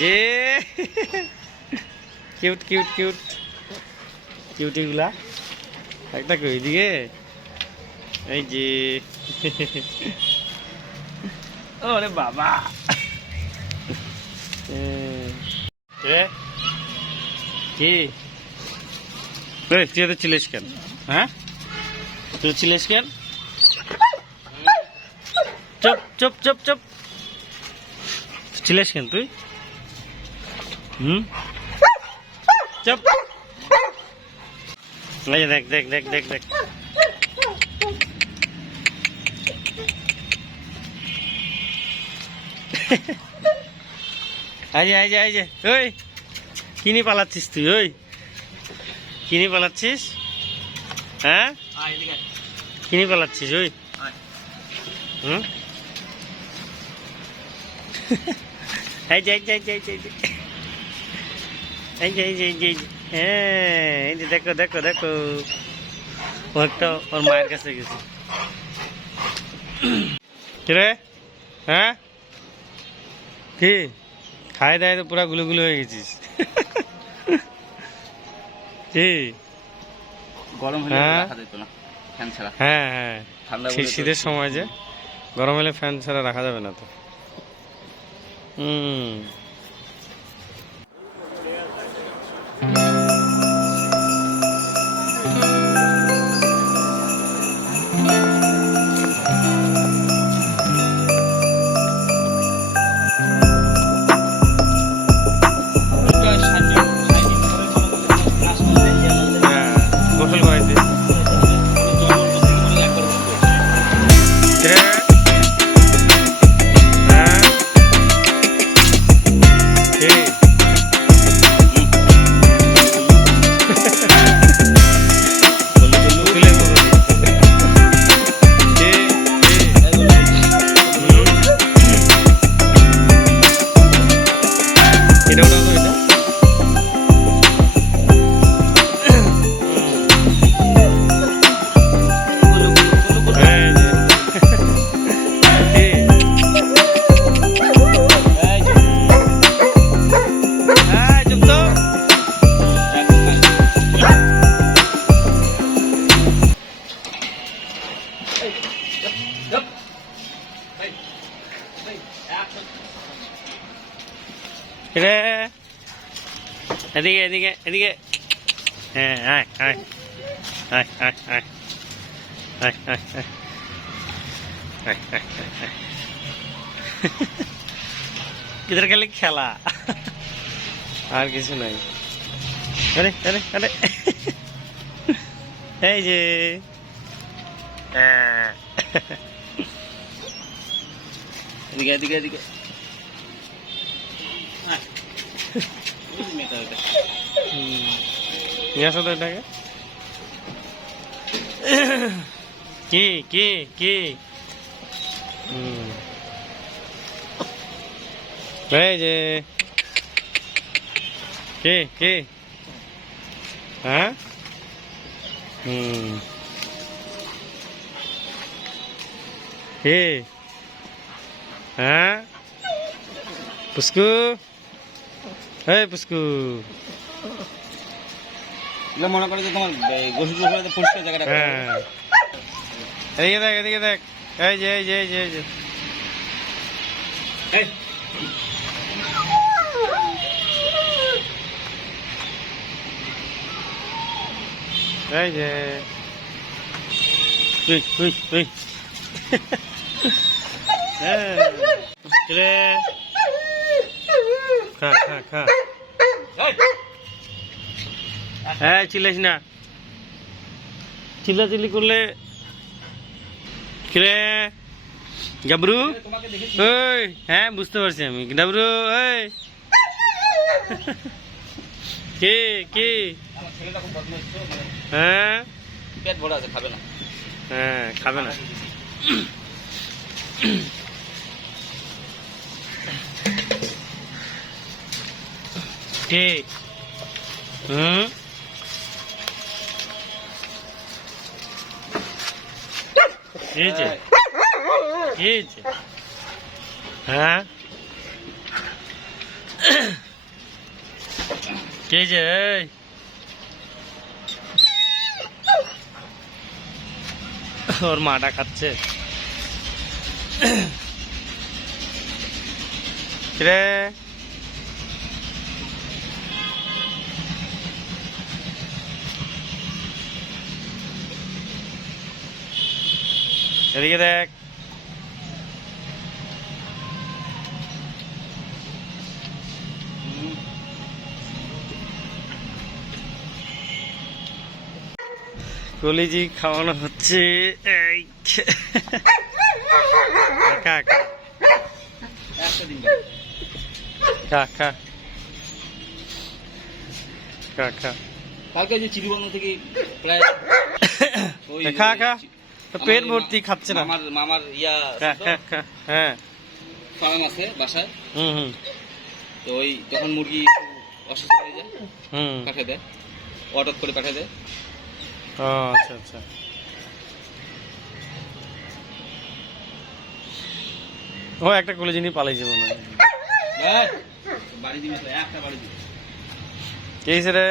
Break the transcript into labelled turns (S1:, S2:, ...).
S1: যে cute cute cute. কিউটিগুলা। একটা কই দিকে? এই যে। ওরে বাবা। কি? তুই এত চিলিস কেন? হ্যাঁ? তুই চিলিস কেন? চুপ চুপ চুপ চুপ। চিলিস কেন তুই? হুম? চুপ। এই দেখ দেখ দেখ দেখ দেখ। যে এই যে ওই। কিনি পালাচ্ছিস তুই ওই। কিনি পালাচ্ছিস? হ্যাঁ? কিনি পালাচ্ছিস ওই। হুম? এই যে এই যে এই যে। এই যে এই যে এই যে এই যে। হ্যাঁ এই যে দেখো দেখো দেখো। ও একটা ওর মায়ের কাছে গেছে। কিরে? হ্যাঁ? কি? খাই দায় তো পুরা গুলো গুলো হয়ে গেছিস। কি?
S2: গরম হলে
S1: হ্যাঁ?
S2: রাখা যেত না ফ্যান ছাড়া।
S1: হ্যাঁ হ্যাঁ।
S2: ঠান্ডা
S1: শীতের সময় যে গরম হলে ফ্যান ছাড়া রাখা যাবে না তো। হুম। Yeah. এদিকে এদিকে এদিকে। হ্যাঁ আয় আয়। আয় আয় আয়। আর কিছু নাই। আরে আরে আরে। এই যে। হ্যাঁ।
S2: এদিকে এদিকে। এদিকে
S1: হুম। নিয়ে আসো তো এটাকে কি কি কি হুম। এই যে কি কি হ্যাঁ হুম কি হ্যাঁ পুষ্কু এই পুষ্কু।
S2: এগুলো মনে করে যে তোমার গোসল টোসল করে পরিষ্কার জায়গাটা
S1: হ্যাঁ। এদিকে দেখ এদিকে দেখ। এই যে এই যে এই যে এই যে।
S2: এই,
S1: এই যে। তুই তুই তুই। হ্যাঁ। খা খা খা। হ্যাঁ চিল্লাস না। চিল্লাচিল্লি করলে কিরে? গাবরু? ওই হ্যাঁ বুঝতে পারছি আমি। গাবরু ওই। কে কে? হ্যাঁ?
S2: পেট ভরা আছে খাবে না।
S1: হ্যাঁ খাবে না। কে হুম? হ্যাঁ? কে যে? ওর মাটা খাচ্ছে। রে এদিকে দেখ। কলিজি খাওয়ানো হচ্ছে খা খা
S2: কালকে যে চিড়িবন্ধ থেকে প্রায়
S1: খা খা। তো পেট ভর্তি খাচ্ছে না।
S2: মামার মামার ইয়া
S1: খা খা হ্যাঁ
S2: ফার্ম আছে বাসায়।
S1: হুম হুম।
S2: তো ওই যখন মুরগি অসুস্থ হয়ে যায়
S1: হুম।
S2: পাঠিয়ে দেয়। অর্ডার করে পাঠিয়ে দেয়।
S1: আচ্ছা আচ্ছা। ও একটা কলেজ নিয়ে পালাইছে মনে হয়
S2: এই, বাড়ি দিবি একটা বাড়ি দিবি।
S1: কে রে?